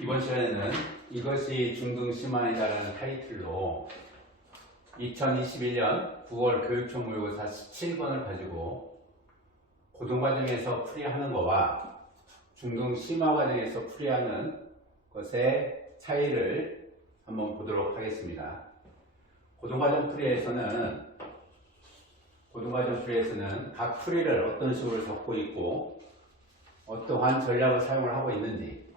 이번 시간에는 이것이 중등심화이다라는 타이틀로 2021년 9월 교육청 모의고사 17번을 가지고 고등과정에서 풀이하는 것과 중등심화 과정에서 풀이하는 것의 차이를 한번 보도록 하겠습니다. 고등과정 풀이에서는 각 풀이를 어떤 식으로 적고 있고 어떠한 전략을 사용을 하고 있는지,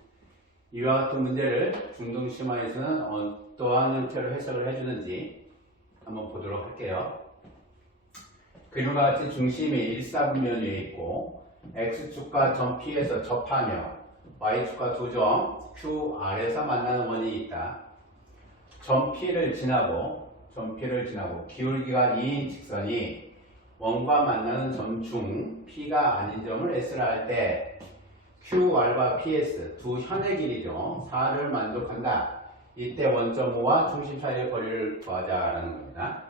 이와 같은 문제를 중등심화에서는 어떠한 형태로 해석을 해주는지 한번 보도록 할게요. 그림과 같이 중심이 일사분면 위에 있고 X축과 점 P에서 접하며 Y축과 두 점 Q R에서 만나는 원이 있다. 점 P를 지나고 기울기가 2인 직선이 원과 만나는 점 중 P가 아닌 점을 S라 할 때 QR과 PS 두 현의 길이죠. 4를 만족한다. 이때 원점5와 중심 사이의 거리를 구하자라는 겁니다.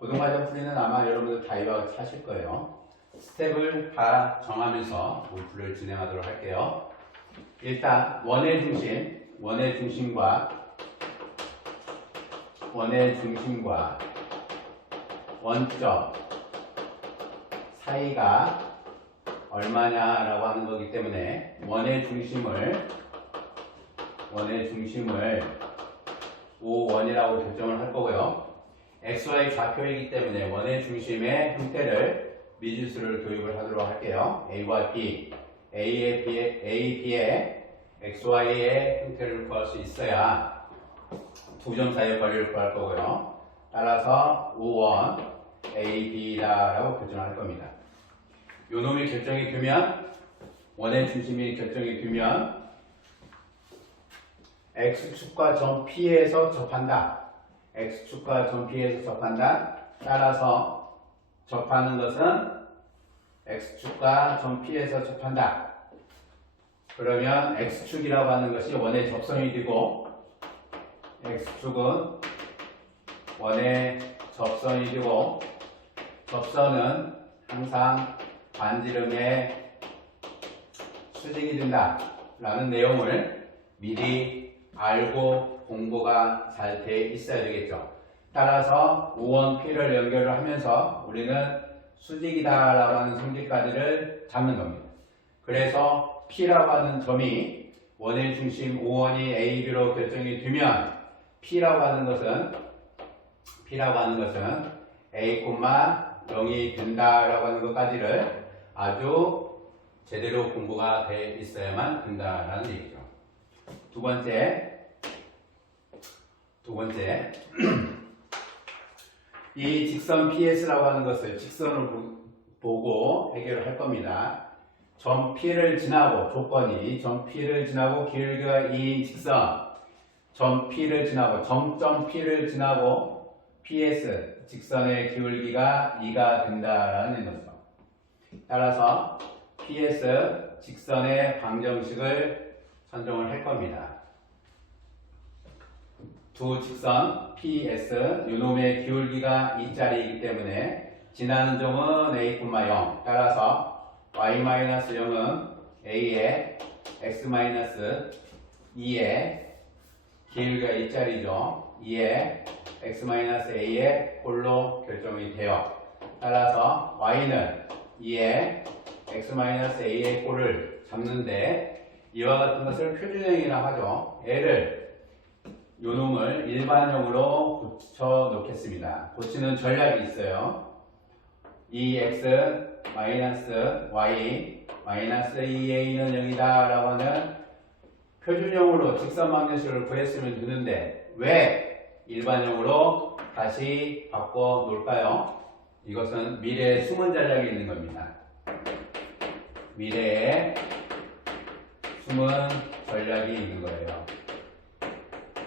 고등과정 풀이는 아마 여러분들 다 이와 같이 하실 거예요. 스텝을 다 정하면서 풀이를 진행하도록 할게요. 일단 원의 중심과 원점 사이가 얼마냐라고 하는 거기 때문에 원의 중심을 5원이라고 결정을 할 거고요. XY 좌표이기 때문에 원의 중심의 형태를 미지수를 도입을 하도록 할게요. A와 B, A, B의 XY의 형태를 구할 수 있어야 두 점 사이의 거리를 구할 거고요. 따라서 5원 A, B라고 결정할 겁니다. 요 놈이 결정이 되면, 원의 중심이 결정이 되면 X축과 점 P에서 접한다. 따라서 접하는 것은 X축과 점 P에서 접한다. 그러면 X축이라고 하는 것이 원의 접선이 되고, X축은 원의 접선이 되고, 접선은 항상 반지름의 수직이 된다 라는 내용을 미리 알고 공부가 잘 돼 있어야 되겠죠. 따라서 5원 P를 연결을 하면서 우리는 수직이다 라고 하는 성질까지를 잡는 겁니다. 그래서 P라고 하는 점이 원의 중심 5원이 A, B로 결정이 되면 P라고 하는 것은 A, 0이 된다라고 하는 것까지를 아주 제대로 공부가 돼 있어야만 된다라는 얘기죠. 두 번째 이 직선 PS라고 하는 것을 직선을 보고 해결을 할 겁니다. 점 P를 지나고, 조건이 점 P를 지나고 기울기가 2인 직선, 점점 P를 지나고 PS 직선의 기울기가 2가 된다라는 거죠. 따라서 PS 직선의 방정식을 선정을 할 겁니다. 두 직선 PS 요놈의 기울기가 2짜리이기 때문에 지나는 점은 A, 0. 따라서 Y-0은 A에 X-2에 기울기가 2짜리죠. 2에 X-A의 꼴로 결정이 돼요. 따라서 Y는 2에 X-A의 꼴을 잡는데, 이와 같은 것을 표준형이라고 하죠. 얘를 요놈을 일반형으로 붙여 놓겠습니다. 붙이는 전략이 있어요. 2x-y-2a는 0이다 라고 하는 표준형으로 직선 방정식을 구했으면 되는데 왜 일반형으로 다시 바꿔 놓을까요? 이것은 미래의 숨은 전략이 있는 겁니다. 미래에 숨은 전략이 있는 거예요.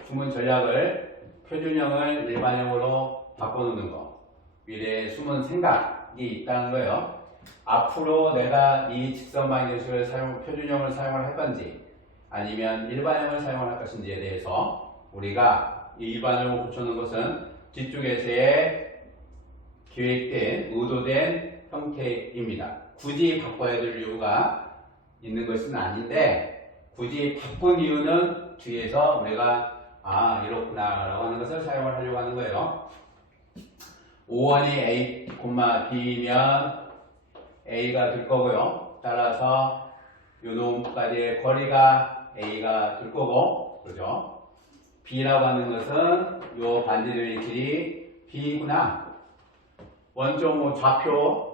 숨은 전략을 표준형을 일반형으로 바꿔놓는 거. 미래에 숨은 생각이 있다는 거예요. 앞으로 내가 이 직선 방정식을 표준형을 사용을 할 건지 아니면 일반형을 사용을 할 것인지에 대해서 우리가 이 일반형을 붙여놓은 것은 뒤쪽에서의 기획된, 의도된 형태입니다. 굳이 바꿔야 될 이유가 있는 것은 아닌데 굳이 바꾼 이유는 뒤에서 우리가 이렇구나 라고 하는 것을 사용을 하려고 하는 거예요. 5원이 A, B면 A가 될 거고요. 따라서 요 놈까지의 거리가 A가 될 거고, 그죠? B라고 하는 것은 요 반지름의 길이 B구나. 원점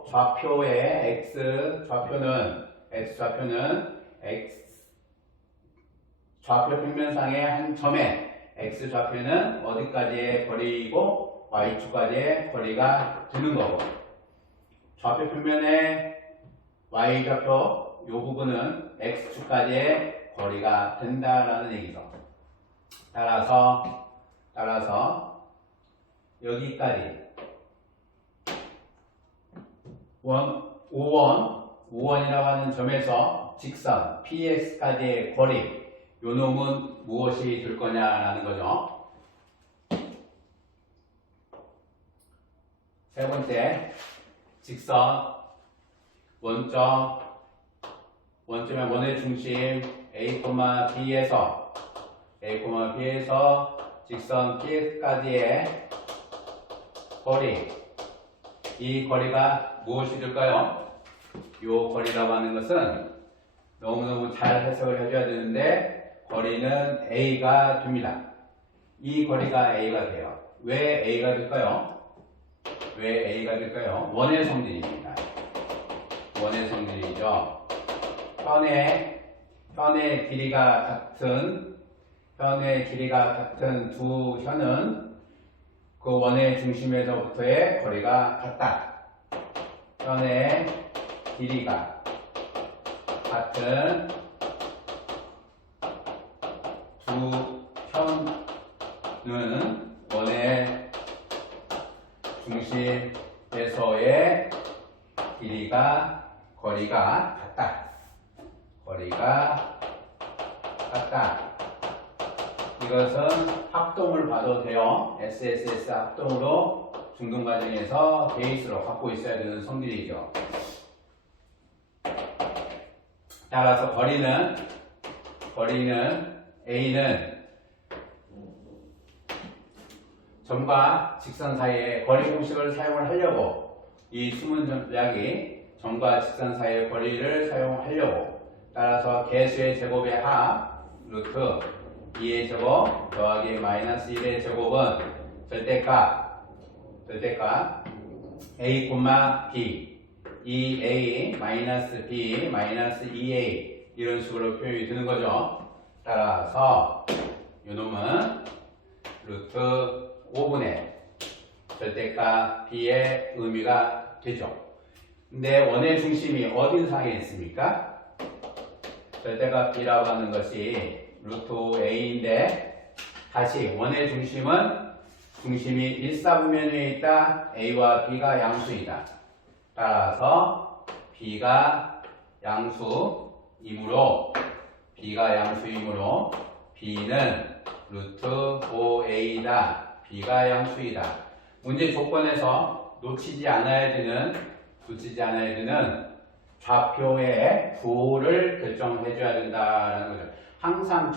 좌표의 X 좌표는 좌표 평면상의 한 점에 X 좌표는 어디까지의 거리이고 Y축까지의 거리가 되는 거고, 좌표 평면의 Y 좌표 요 부분은 X축까지의 거리가 된다라는 얘기죠. 따라서 여기까지 5원이라고 하는 점에서 직선 PX까지의 거리, 요 놈은 무엇이 될 거냐라는 거죠. 세 번째, 직선 원점의 원의 중심 A,B에서 직선 PX까지의 거리, 이 거리가 무엇이 될까요? 요 거리라고 하는 것은 너무너무 잘 해석을 해줘야 되는데 거리는 A가 됩니다. 이 거리가 A가 돼요. 왜 A가 될까요? 원의 성질입니다. 원의 성질이죠. 현의 길이가 같은 두 현은 그 원의 중심에서부터의 거리가 같다. 현의 길이가 같은 두 현은 원의 중심에서의 거리가 같다. 이것은 합동을 봐도 돼요. SSS 합동으로 중동 과정에서 베이스로 갖고 있어야 되는 성질이죠. 따라서 거리는 A는 점과 직선 사이의 거리 공식을 사용을 하려고, 이 숨은 전략이 점과 직선 사이의 거리를 사용하려고, 따라서 개수의 제곱의 합 루트 2의 제곱 더하기 마이너스 1의 제곱은 절대값 A, B 2A 마이너스 B 마이너스 2A 이런 식으로 표현이 되는 거죠. 따라서 이놈은 루트 5분의 절대값 B의 의미가 되죠. 근데 원의 중심이 어디 상에 있습니까? 절대값 B라고 하는 것이 루트 A인데, 다시 원의 중심이 1, 4분면에 있다. A와 B가 양수이다. 따라서 B가 양수이므로 B는 루트 5A다. B가 양수이다. 문제 조건에서 놓치지 않아야 되는 좌표의 부호를 결정해줘야 된다는 거죠. 항상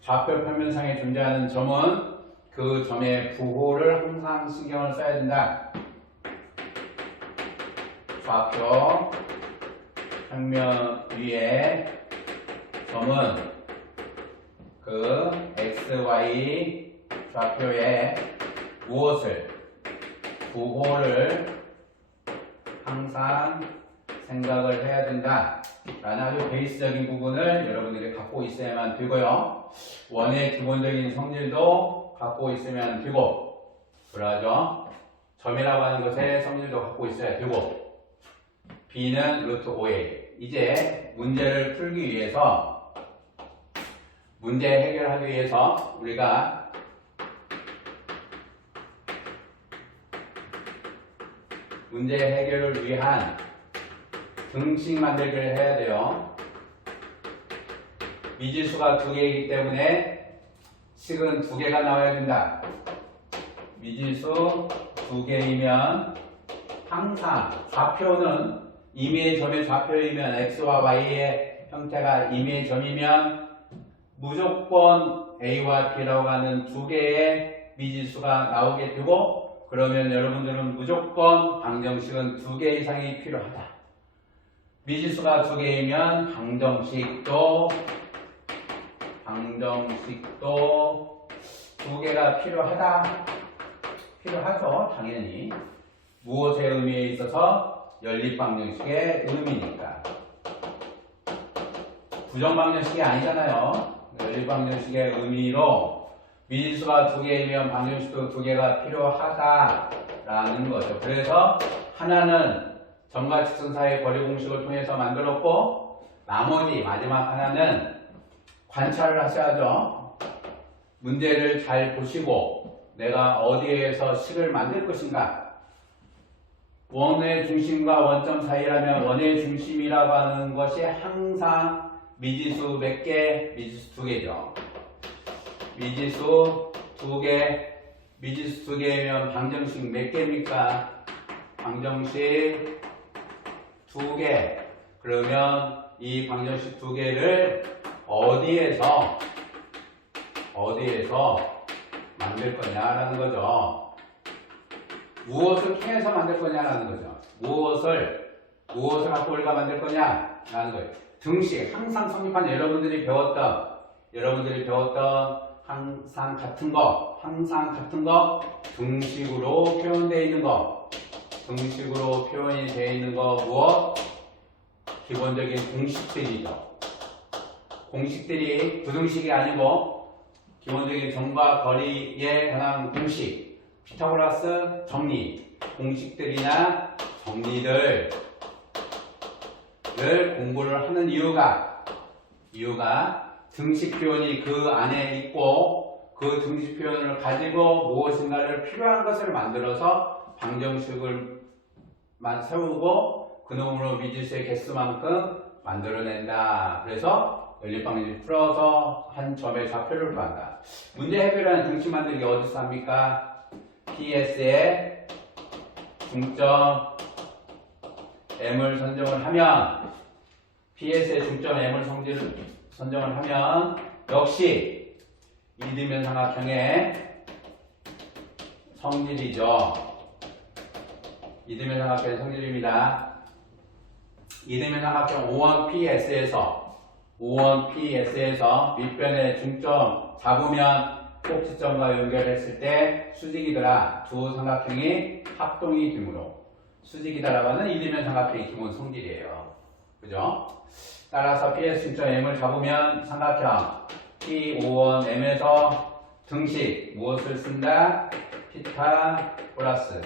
좌표 평면상에 존재하는 점은 그 점의 부호를 항상 신경을 써야 된다. 좌표 평면 위에 점은 그 XY 좌표에 부호를 항상 생각을 해야 된다 라는 아주 베이스적인 부분을 여러분들이 갖고 있어야만 되고요. 원의 기본적인 성질도 갖고 있으면 되고, 그러하죠. 점이라고 하는 것의 성질도 갖고 있어야 되고, B는 루트 5A. 이제 문제를 풀기 위해서, 문제 해결하기 위해서 우리가 문제 해결을 위한 등식 만들기를 해야 돼요. 미지수가 2개이기 때문에 식은 2개가 나와야 된다. 미지수 2개이면 항상 좌표는 임의의 점의 좌표이면 x와 y의 형태가 임의의 점이면 무조건 A와 B라고 하는 두 개의 미지수가 나오게 되고, 그러면 여러분들은 무조건 방정식은 두 개 이상이 필요하다. 미지수가 두 개이면 방정식도 두 개가 필요하죠. 당연히. 무엇의 의미에 있어서? 연립방정식의 의미니까. 부정방정식이 아니잖아요. 연립방정식의 의미로 미지수가 두 개이면 방정식도 두 개가 필요하다라는 거죠. 그래서 하나는 점과 직선 사이의 거리 공식을 통해서 만들었고, 나머지 마지막 하나는 관찰을 하셔야죠. 문제를 잘 보시고 내가 어디에서 식을 만들 것인가. 원의 중심과 원점 사이라면 원의 중심이라고 하는 것이 항상 미지수 몇 개? 미지수 두 개죠. 미지수 두 개면 방정식 몇 개입니까? 방정식 두 개. 그러면 이 방정식 두 개를 어디에서 만들 거냐라는 거죠. 무엇을 통해서 만들 거냐라는 거죠. 무엇을 갖고 우리가 만들 거냐라는 거예요. 등식, 항상 성립한 여러분들이 배웠던 항상 같은 거 등식으로 표현되어 있는 거, 등식으로 표현이 되어 있는 거 무엇? 기본적인 공식들이죠. 공식들이 부등식이 아니고 기본적인 점과 거리에 관한 공식, 피타고라스 정리, 공식들이나 정리들을 공부를 하는 이유가 등식 표현이 그 안에 있고, 그 등식 표현을 가지고 무엇인가를 필요한 것을 만들어서 방정식을 세우고 그놈으로 미지수의 개수만큼 만들어낸다. 그래서 연립방정식 풀어서 한 점의 좌표를 구한다. 문제 해결하는 등식 만들기 어디서 합니까? PS의 중점 M을 선정을 하면, PS의 중점 M을 선정을 하면 역시 이등변 삼각형의 성질이죠. 이등변 삼각형의 성질입니다. 이등변 삼각형 O1PS에서 밑변의 중점 잡으면 꼭지점과 연결했을 때 수직이더라. 두 삼각형이 합동이 되므로 수직이다라고 하는 이등변 삼각형의 기본 성질이에요. 그죠? 따라서 PS 중점 M을 잡으면 삼각형 P5원M에서 등식 무엇을 쓴다? 피타고라스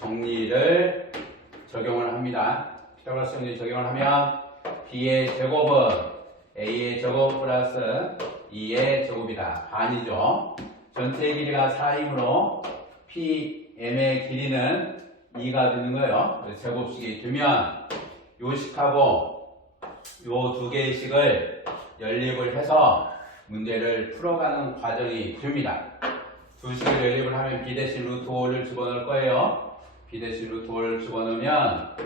정리를 적용을 합니다. 피타고라스 정리 적용을 하면 B의 제곱은 A의 제곱 플러스 2의 제곱이다. 반이죠. 전체의 길이가 4이므로 PM의 길이는 2가 되는 거예요. 제곱식이 되면 요 식하고 요 두 개의 식을 연립을 해서 문제를 풀어가는 과정이 됩니다. 두 식을 연립을 하면 B 대신 루트 5를 집어넣을 거예요. B 대신 루트 5를 집어넣으면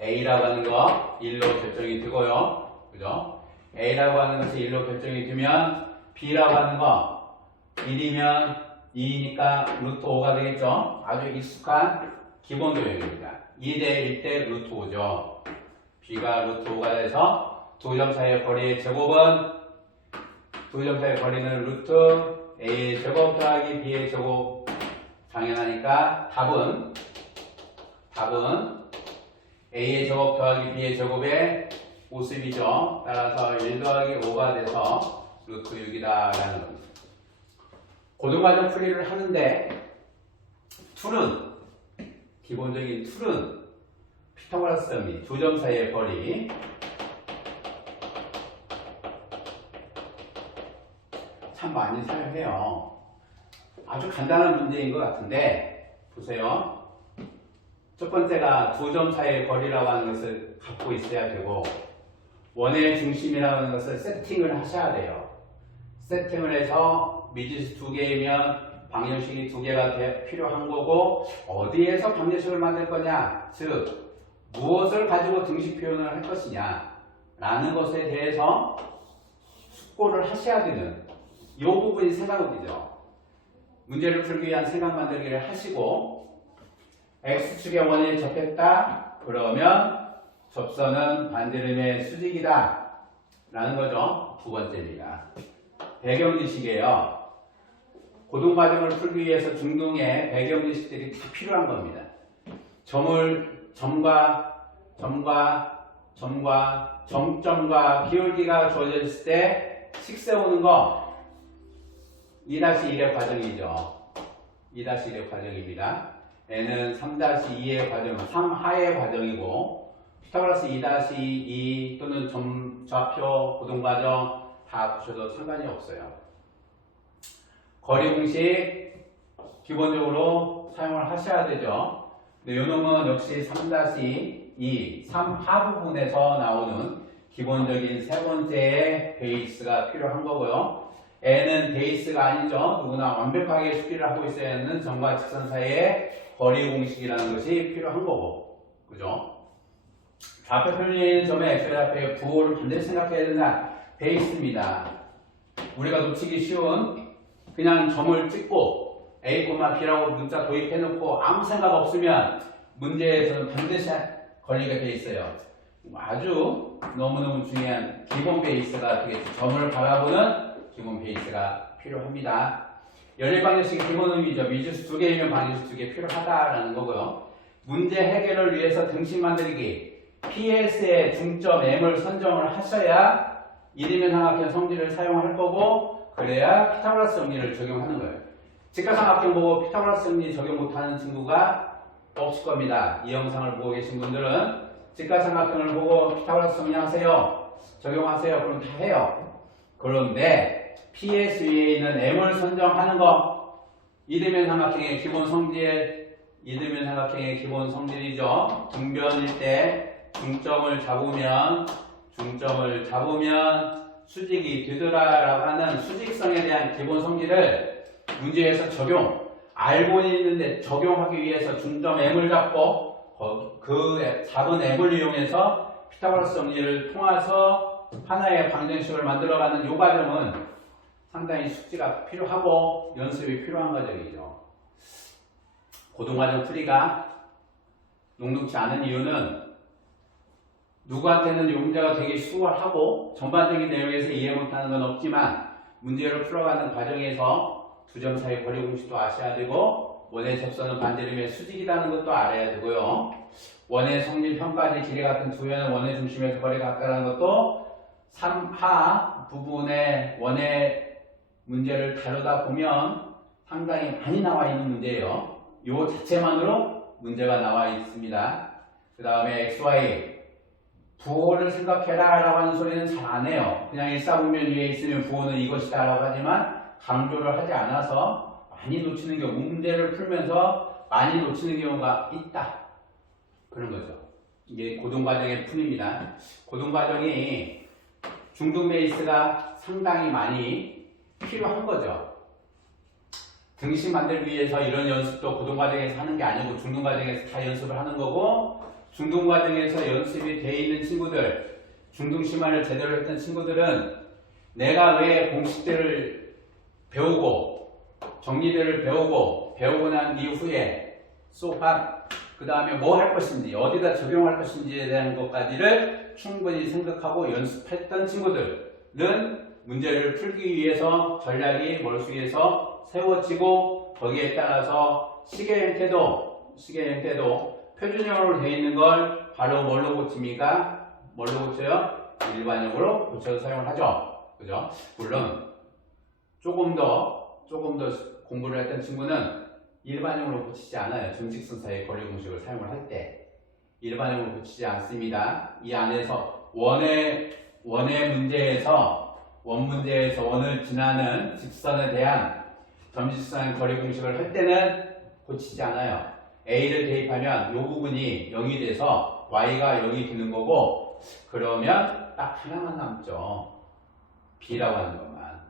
A라고 하는 거 1로 결정이 되고요. 그죠? A라고 하는 것이 1로 결정이 되면 B라고 하는 거 1이면 2니까 루트 5가 되겠죠? 아주 익숙한 기본 도형입니다. 2대 1대 루트 5죠. B가 루트 5가 돼서 두 점 사이의 거리의 제곱은 루트 A의 제곱 더하기 B의 제곱. 당연하니까 답은 A의 제곱 더하기 B의 제곱의 50이죠. 따라서 1 더하기 5가 돼서 루트 6이다 라는 겁니다. 고등과정 풀이를 하는데 기본적인 툴은 피타고라스 정리, 두 점 사이의 거리. 참 많이 사용해요. 아주 간단한 문제인 것 같은데 보세요. 첫 번째가 두 점 사이의 거리라고 하는 것을 갖고 있어야 되고, 원의 중심이라고 하는 것을 세팅을 하셔야 돼요. 세팅을 해서 미지수 두 개이면 방정식이 두 개가 필요한 거고, 어디에서 방정식을 만들 거냐, 즉 무엇을 가지고 등식 표현을 할 것이냐, 라는 것에 대해서 숙고를 하셔야 되는 이 부분이 생각이죠. 문제를 풀기 위한 생각 만들기를 하시고 X축의 원인이 접했다. 그러면 접선은 반지름의 수직이다. 라는 거죠. 두 번째입니다. 배경지식이에요. 고등과정을 풀기 위해서 중등의 배경지식들이 다 필요한 겁니다. 정점과 기울기가 주어져 있을 때 식 세우는 거 2-1의 과정이죠. 2-1의 과정입니다. N은 3-2의 과정, 3하의 과정이고 피타고라스 2-2 또는 좌표, 고등과정 다 보셔도 상관이 없어요. 거리 공식 기본적으로 사용을 하셔야 되죠. 네, 요 놈은 역시 3-2, 3하 부분에서 나오는 기본적인 세 번째의 베이스가 필요한 거고요. N은 베이스가 아니죠. 누구나 완벽하게 숙지를 하고 있어야 하는 점과 직선 사이의 거리 공식이라는 것이 필요한 거고. 그죠? 좌표 표준에 있는 점의 X좌표의 부호를 반드시 생각해야 된다. 베이스입니다. 우리가 놓치기 쉬운 그냥 점을 찍고 A, B라고 문자 도입해놓고 아무 생각 없으면 문제에서는 반드시 걸리게 돼 있어요. 아주 너무너무 중요한 기본 베이스가 되겠죠. 점을 바라보는 기본 베이스가 필요합니다. 연립 방정식의 기본 의미죠. 미지수 2개이면 방정식 2개 필요하다라는 거고요. 문제 해결을 위해서 등식 만들기 PS의 중점 M을 선정을 하셔야 이리면 삼각형 성질을 사용할 거고 그래야 피타고라스 정리를 적용하는 거예요. 직각삼각형 보고 피타고라스 정리 적용 못하는 친구가 없을 겁니다. 이 영상을 보고 계신 분들은 직각삼각형을 보고 피타고라스 정리하세요. 적용하세요. 그럼 다 해요. 그런데 PS 위에 있는 M을 선정하는 거 이등변 삼각형의 기본 성질, 이등변 삼각형의 기본 성질이죠. 등변일 때 중점을 잡으면 수직이 되더라라고 하는 수직성에 대한 기본 성질을 문제에서 알고 있는데 적용하기 위해서 중점 M을 잡고 그 잡은 M을 이용해서 피타고라스 정리를 통해서 하나의 방정식을 만들어가는 이 과정은 상당히 숙지가 필요하고 연습이 필요한 과정이죠. 고등과정 풀이가 녹록지 않은 이유는 누구한테는 이 문제가 되게 수월하고 전반적인 내용에서 이해 못하는 건 없지만 문제를 풀어가는 과정에서 두 점 사이 거리 공식도 아셔야 되고 원의 접선은 반지름의 수직이라는 것도 알아야 되고요. 원의 성질 평가지 길이 같은 두 변의 원의 중심에서 거리가 같다는 것도 3하 부분의 원의 문제를 다루다 보면 상당히 많이 나와 있는 문제예요. 이 자체만으로 문제가 나와 있습니다. 그 다음에 XY 부호를 생각해라 라고 하는 소리는 잘 안 해요. 그냥 일사분면 위에 있으면 부호는 이것이다 라고 하지만 강조를 하지 않아서 많이 놓치는 경우, 문제를 풀면서 많이 놓치는 경우가 있다. 그런 거죠. 이게 고등과정의 풀입니다. 고등과정이 중등 베이스가 상당히 많이 필요한 거죠. 등식 만들기 위해서 이런 연습도 고등과정에서 하는 게 아니고 중등과정에서 다 연습을 하는 거고 중등과정에서 연습이 돼 있는 친구들, 중등심화를 제대로 했던 친구들은 내가 왜 공식들을 배우고 정리들을 배우고 난 이후에 수업한 그 다음에 뭐 할 것인지 어디다 적용할 것인지에 대한 것까지를 충분히 생각하고 연습했던 친구들은 문제를 풀기 위해서 전략이 머릿속에서 세워지고 거기에 따라서 시계 형태도 표준형으로 되어 있는 걸 바로 뭘로 고칩니까? 뭘로 고쳐요? 일반형으로 고쳐서 사용을 하죠. 그죠? 물론 조금 더 공부를 했던 친구는 일반형으로 고치지 않아요. 점직선 사이의 거리 공식을 사용을 할 때 일반형으로 고치지 않습니다. 이 안에서 원의 문제에서 원을 지나는 직선에 대한 점직선의 거리 공식을 할 때는 고치지 않아요. A를 대입하면 이 부분이 0이 돼서 Y가 0이 되는 거고 그러면 딱 하나만 남죠. B라고 하는 것만.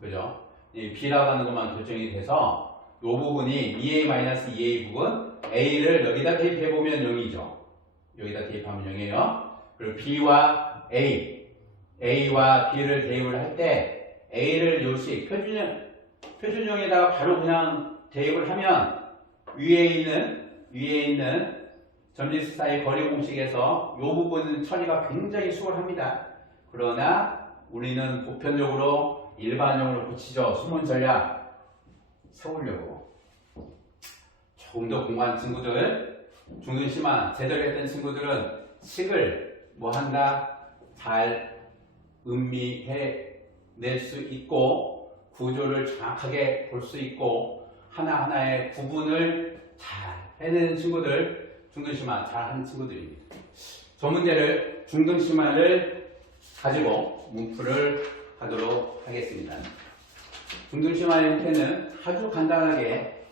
그죠? 이 B라고 하는 것만 결정이 돼서 이 부분이 2A-2A 부분 A를 여기다 대입해보면 0이죠. 여기다 대입하면 0이에요. 그리고 B와 A A와 B를 대입을 할 때 A를 요식 표준형에다가 바로 그냥 대입을 하면 위에 있는 점진수 사이 거리 공식에서 이 부분 처리가 굉장히 수월합니다. 그러나 우리는 보편적으로 일반형으로 고치죠. 수문 전략 세우려고. 조금 더 공부한 친구들, 중등 심한 제대로 했던 친구들은 식을 뭐 한다 잘 음미해 낼 수 있고 구조를 정확하게 볼 수 있고 하나하나의 구분을 잘 해내는 친구들, 중등심화 잘 하는 친구들입니다. 저 문제를 중등심화를 가지고 문풀을 하도록 하겠습니다. 중등심화의 형태는 아주 간단하게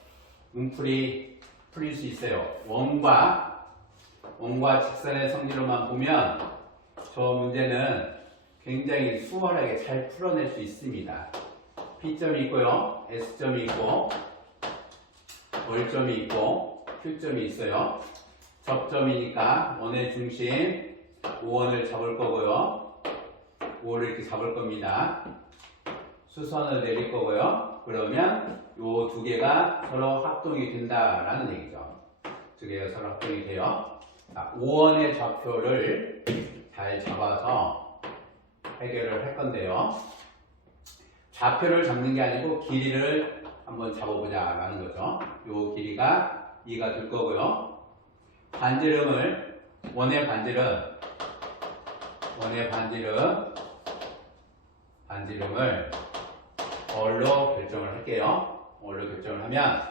문풀이 풀릴 수 있어요. 원과 직선의 성질로만 보면 저 문제는 굉장히 수월하게 잘 풀어낼 수 있습니다. P점이 있고요. S점이 있고 월점이 있고 Q점이 있어요. 접점이니까 원의 중심 5원을 잡을 거고요. 5를 이렇게 잡을 겁니다. 수선을 내릴 거고요. 그러면 요 두 개가 서로 합동이 된다라는 얘기죠. 두 개가 서로 합동이 돼요. 5원의 좌표를 잘 잡아서 해결을 할 건데요. 좌표를 잡는 게 아니고 길이를 한번 잡아보자 라는 거죠. 요 길이가 2가 될 거고요. 원의 반지름을 얼로 결정을 할게요. 얼로 결정을 하면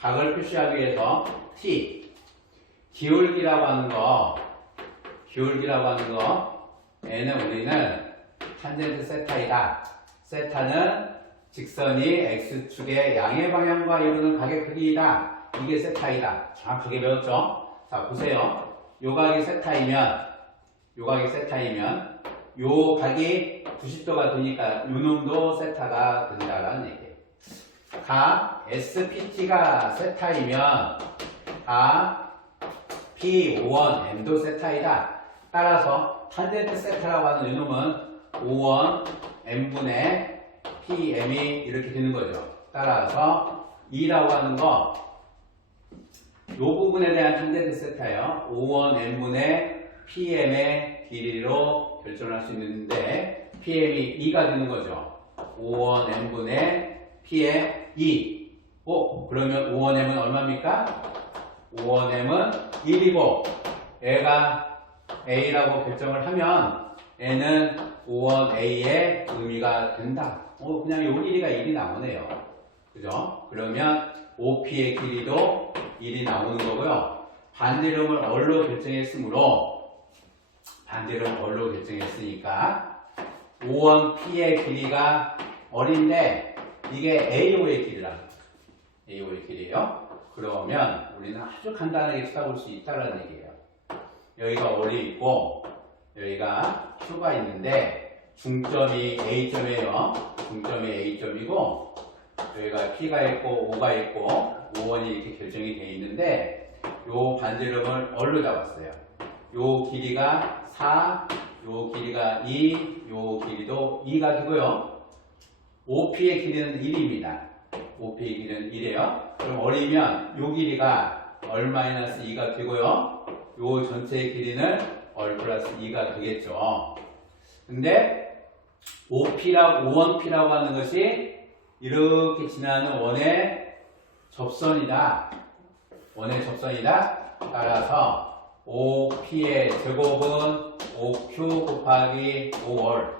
각을 표시하기 위해서 T 기울기라고 하는 거 N은 우리는 탄젠트 세타이다. 세타는 직선이 X축의 양의 방향과 이루는 각의 크기이다. 이게 세타이다. 정확하게 배웠죠? 자, 보세요. 요 각이 세타이면 요 각이 90도가 되니까 요 놈도 세타가 된다라는 얘기예요. 각 SPT가 세타이면 각 P5원 M도 세타이다. 따라서 탄젠트 세타라고 하는 요 놈은 5원 M분의 PM이 이렇게 되는 거죠. 따라서 2라고 하는 거 요 부분에 대한 탄젠트 세타예요. 5원 M분의 PM의 길이로 결정할 수 있는데 PM이 2가 되는 거죠. 5원 M분의 PM 2. 그러면 5원 M은 얼마입니까? 5원 M은 1이고 얘가 A라고 결정을 하면 N은 5원 A의 의미가 된다. 그냥 요 길이가 1이 나오네요. 그죠? 그러면 OP의 길이도 1이 나오는 거고요. 반지름을 얼로 결정했으니까 5원 P의 길이가 얼인데 이게 AO의 길이에요. 그러면 우리는 아주 간단하게 찾아볼 수 있다는 얘기예요. 여기가 얼이 있고 여기가 Q가 있는데 중점이 A점이에요. 중점이 A점이고 여기가 P가 있고 O가 있고 5원이 이렇게 결정이 되어 있는데 요 반지름을 얼로 잡았어요. 요 길이가 4, 요 길이가 2, 요 길이도 2가 되고요. OP의 길이는 1입니다. OP의 길이는 1이에요. 그럼 얼이면 요 길이가 얼 마이너스 2가 되고요. 요 전체의 길이는 얼 플러스 2가 되겠죠. 근데 5원P라고 하는 것이 이렇게 지나는 원의 접선이다. 따라서 OP의 제곱은 OQ 곱하기 5월.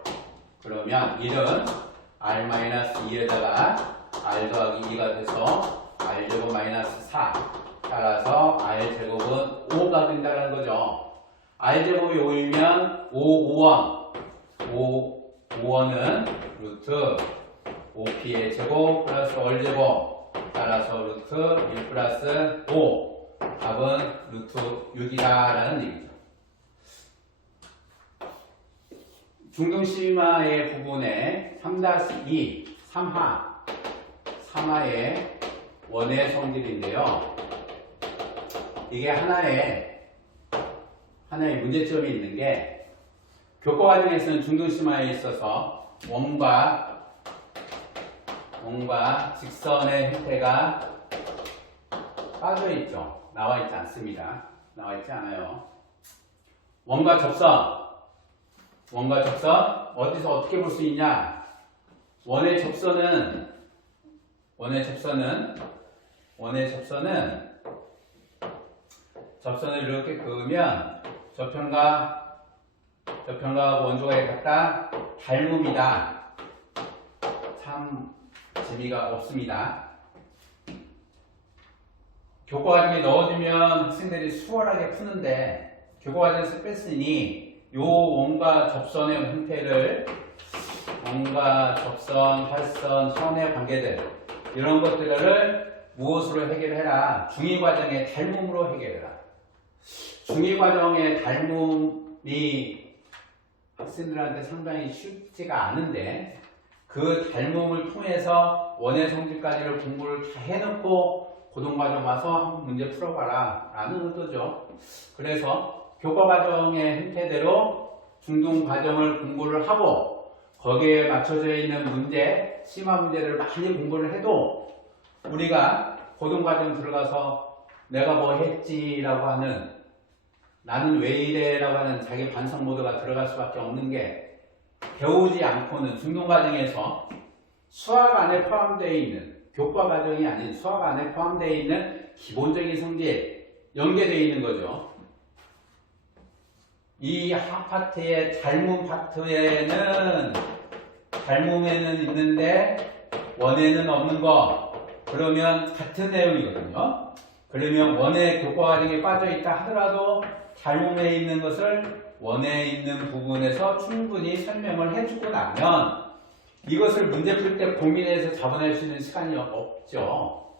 그러면 1은 R-2에다가 R 더하기 2가 돼서 R제곱 마이너스 4. 따라서 R제곱은 5가 된다는 거죠. R제곱이 5이면 5원은 루트 OP의 제곱 플러스 월제곱. 따라서 루트 1 플러스 5. 답은 루트 6이다라는 얘기죠. 중등심화의 부분에 3-2, 3하의 원의 성질인데요. 이게 하나의 문제점이 있는 게 교과 과정에서는 중등심화에 있어서 원과 직선의 형태가 빠져 있죠. 나와 있지 않습니다. 나와 있지 않아요. 원과 접선 어디서 어떻게 볼 수 있냐? 원의 접선은 접선을 이렇게 그으면 저편과 원조가 갖다 닮음이다. 참 재미가 없습니다. 교과 과정에 넣어주면 학생들이 수월하게 푸는데 교과 과정에서 뺐으니 요 원과 접선의 형태를 원과 접선, 활선, 선의 관계들 이런 것들을 무엇으로 해결해라? 중2 과정의 닮음으로 해결해라. 중2 과정의 닮음이 학생들한테 상당히 쉽지가 않은데 그 닮음을 통해서 원의 성질까지를 공부를 다 해놓고 고등과정 와서 한번 문제 풀어봐라 라는 의도죠. 그래서 교과 과정의 형태대로 중등과정을 공부를 하고 거기에 맞춰져 있는 문제, 심화 문제를 많이 공부를 해도 우리가 고등과정 들어가서 내가 뭐 했지라고 하는 나는 왜 이래라고 하는 자기 반성 모드가 들어갈 수밖에 없는 게 배우지 않고는 중등과정에서 수학 안에 포함되어 있는 교과 과정이 아닌 수학 안에 포함되어 있는 기본적인 성질 연계되어 있는 거죠. 이 하파트의 닮음에는 있는데 원에는 없는 거 그러면 같은 내용이거든요. 그러면 원의 교과 과정에 빠져 있다 하더라도 닮음에 있는 것을 원에 있는 부분에서 충분히 설명을 해주고 나면 이것을 문제 풀 때 고민해서 잡아낼 수 있는 시간이 없죠.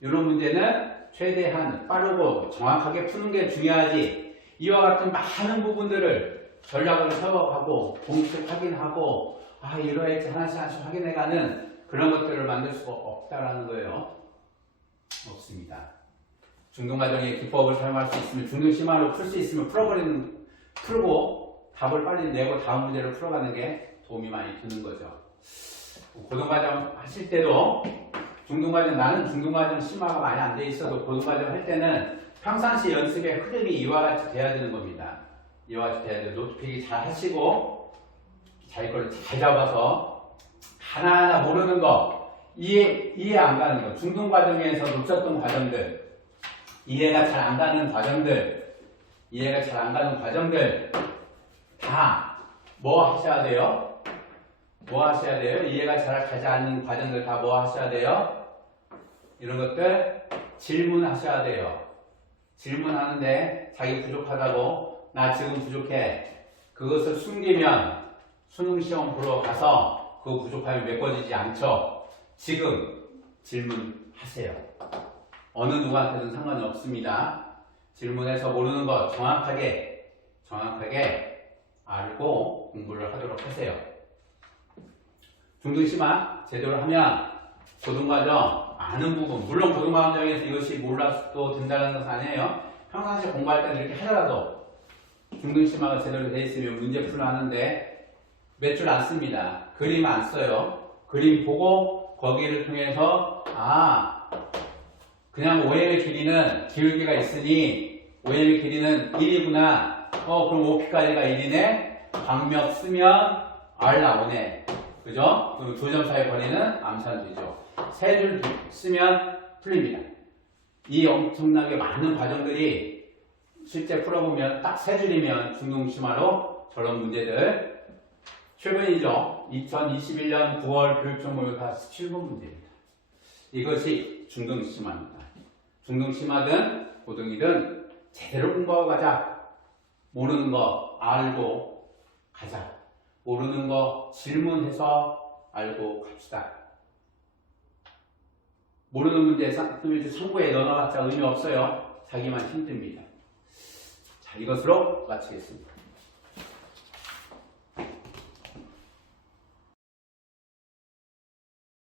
이런 문제는 최대한 빠르고 정확하게 푸는 게 중요하지. 이와 같은 많은 부분들을 전략을 세워가고 공식 확인하고 이러했지 하나씩 확인해가는 그런 것들을 만들 수가 없다라는 거예요. 없습니다. 중등과정의 기법을 사용할 수 있으면 중등심화로 풀 수 있으면 풀고 답을 빨리 내고 다음 문제를 풀어가는 게 도움이 많이 되는 거죠. 고등과정 하실 때도 나는 중등과정 심화가 많이 안 돼 있어도 고등과정 할 때는 평상시 연습의 흐름이 이와 같이 돼야 되는 겁니다. 이와 같이 돼야 돼요. 노트 필기 잘 하시고 자기 걸 잘 잡아서 하나하나 모르는 거 이해 안 가는 거 중등과정에서 놓쳤던 과정들 이해가 잘 안 가는 과정들 다 뭐 하셔야 돼요? 이해가 잘 가지 않는 과정들 다 뭐 하셔야 돼요? 이런 것들 질문하셔야 돼요. 질문하는데 자기 부족하다고 나 지금 부족해. 그것을 숨기면 수능시험 보러 가서 그 부족함이 메꿔지지 않죠. 지금 질문하세요. 어느 누구한테든 상관이 없습니다. 질문해서 모르는 것 정확하게 알고 공부를 하도록 하세요. 중등심화 제대로 하면 고등과정 많은 부분, 물론 고등과정에서 이것이 몰라도 된다는 것은 아니에요. 평상시에 공부할 때는 이렇게 하더라도 중등심화가 제대로 되어 있으면 문제 풀어 하는데 몇 줄 안 씁니다. 그림 안 써요. 그림 보고 거기를 통해서 그냥 OM의 길이는 기울기가 있으니 OM의 길이는 1이구나. 그럼 OP까지가 1이네. 방역 쓰면 R 나오네. 그죠? 그리고 두 점 사이 거리는 암산되죠. 세 줄 쓰면 풀립니다. 이 엄청나게 많은 과정들이 실제 풀어보면 딱 세 줄이면 중등심화로 저런 문제들 최근이죠. 2021년 9월 교육정보교과 17번 문제입니다. 이것이 중등심화입니다. 중등심화든 고등이든 제대로 공부하고 가자. 모르는 거 알고 가자. 모르는 거 질문해서 알고 갑시다. 모르는 문제 상고에 넣어놨자 의미 없어요. 자기만 힘듭니다. 자, 이것으로 마치겠습니다.